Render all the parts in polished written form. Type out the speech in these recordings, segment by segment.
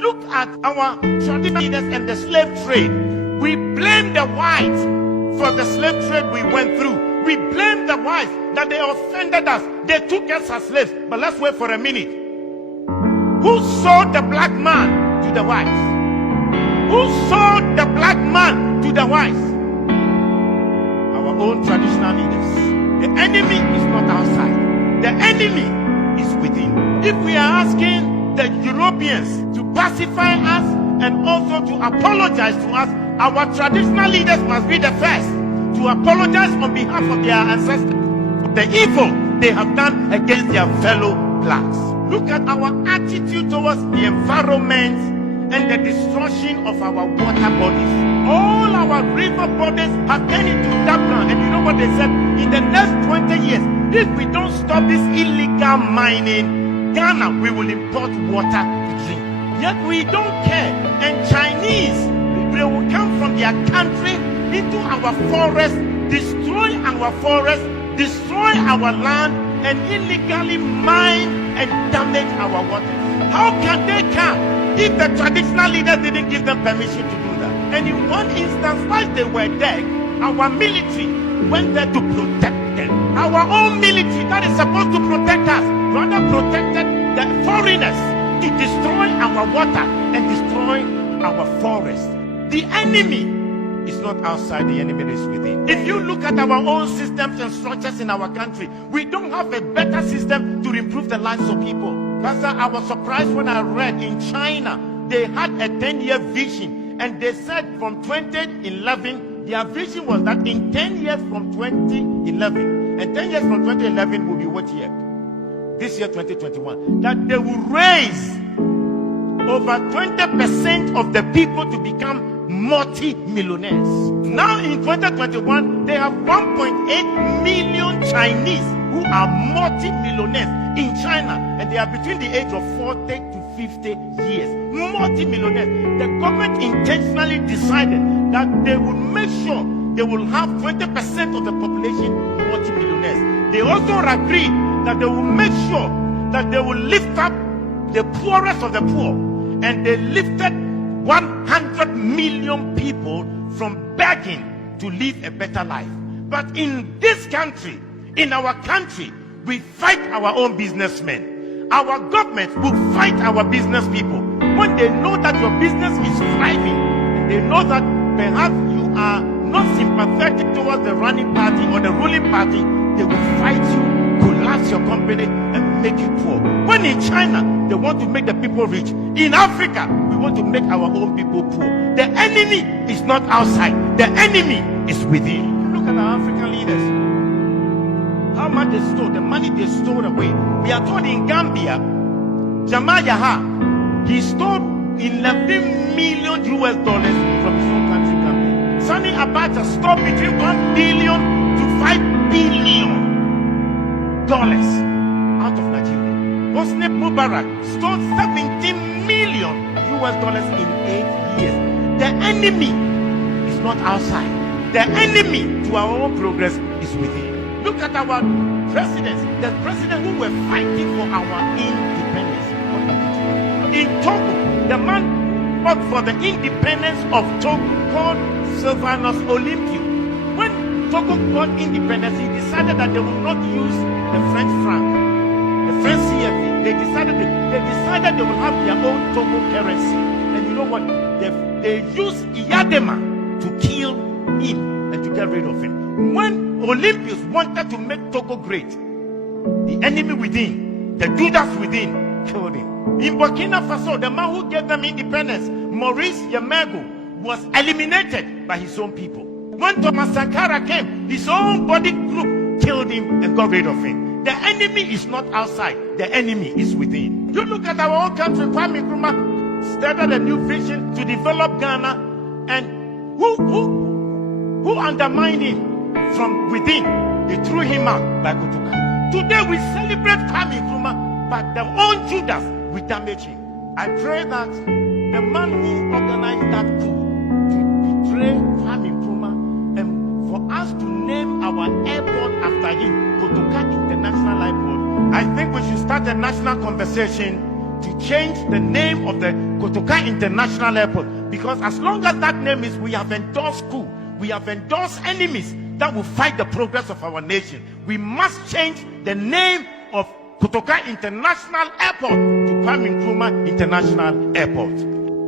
Look at our traditional leaders and the slave trade. We blame the whites for the slave trade we went through. We blame the whites that they offended us. They took us as slaves. But let's wait for a minute. Who sold the black man to the whites? Who sold the black man to the whites? Our own traditional leaders. The enemy is not outside. The enemy is within. If we are asking the Europeans to pacify us and also to apologize to us, our traditional leaders must be the first to apologize on behalf of their ancestors for the evil they have done against their fellow blacks. Look at our attitude towards the environment and the destruction of our water bodies. All our river bodies have turned into dark brown. And you know what they said? In the next 20 years, if we don't stop this illegal mining, Ghana, we will import water to drink. Yet we don't care. And Chinese, they will come from their country into our forest, destroy our forest, destroy our land, and illegally mine and damage our water. How can they come if the traditional leaders didn't give them permission to do that? And in one instance, while they were there, our military went there to protect them. Our own military that is supposed to protect us, rather protected the foreigners to destroy our water and destroy our forest. The enemy is not outside, the enemy is within. If you look at our own systems and structures in our country, we don't have a better system to improve the lives of people. Pastor, I was surprised when I read in China, they had a 10-year vision, and they said from 2011, their vision was that in 10 years from 2011, and 10 years from 2011 will be what year? This year, 2021, that they will raise over 20% of the people to become multi-millionaires. Now in 2021, they have 1.8 million Chinese who are multi-millionaires in China, and they are between the age of 40 to 50 years. Multi-millionaires. The government intentionally decided that they will make sure they will have 20% of the population multi-millionaires. They also agreed that they will make sure that they will lift up the poorest of the poor, and they lifted 100 million people from begging to live a better life. But in this country, in our country, we fight our own businessmen. Our government will fight our business people. When they know that your business is thriving, and they know that perhaps you are not sympathetic towards the running party or the ruling party, they will fight you, collapse your company, and make you poor. When in China, they want to make the people rich. In Africa, we want to make our own people poor. The enemy is not outside. The enemy is within. Look at our African leaders. How much they stole, the money they stole away. We are told in Gambia, Jamal Yaha, he stole $11 million from his own country, Gambia. Sani Abacha stole between $1 billion to $5 billion out of Nigeria. Hosni Mubarak stole $17 million in 8 years. The enemy is not outside. The enemy to our own progress is within. Look at our presidents. The presidents who were fighting for our independence. In Togo, the man who fought for the independence of Togo called Sylvanus Olympio. When Togo got independence, he decided that they would not use the French franc, the French CFA. They decided they will have their own Togo currency. And you know what? They used Iyadema to kill him and to get rid of him. When Olympians wanted to make Togo great, the enemy within, the Judas within, killed him. In Burkina Faso, the man who gave them independence, Maurice Yamego, was eliminated by his own people. When Thomas Sankara came, his own body group killed him and got rid of him. The enemy is not outside. The enemy is within. You look at our own country. Kwame Nkrumah started a new vision to develop Ghana, and who undermined him from within? They threw him out by Kutuka. Today we celebrate Kwame Nkrumah, but the own Judas will damage him. I pray that the man who organized that coup to betray Kwame Nkrumah, and for us to name our airport after him, Kotoka International Airport, I think we should start a national conversation to change the name of the Kotoka International Airport, because as long as that name is, we have endorsed coup, we have endorsed enemies that will fight the progress of our nation. We must change the name of Kotoka International Airport to Kwame Nkrumah International Airport.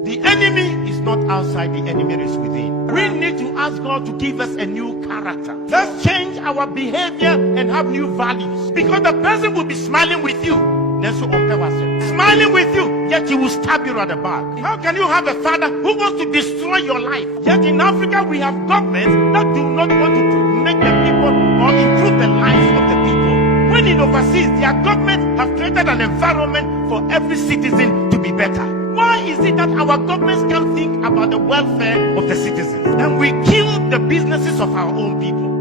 The enemy is not outside, the enemy is within. We need to ask God to give us a new character. Let's change our behavior and have new values, because the person will be smiling with you, smiling with you, yet he will stab you at the back. How can you have a father who wants to destroy your life? Yet in Africa we have governments that do not want to make the people or improve the lives of the people. When in overseas, their governments have created an environment for every citizen to be better. Why is it that our governments can't think about the welfare of the citizens, and we kill the businesses of our own people?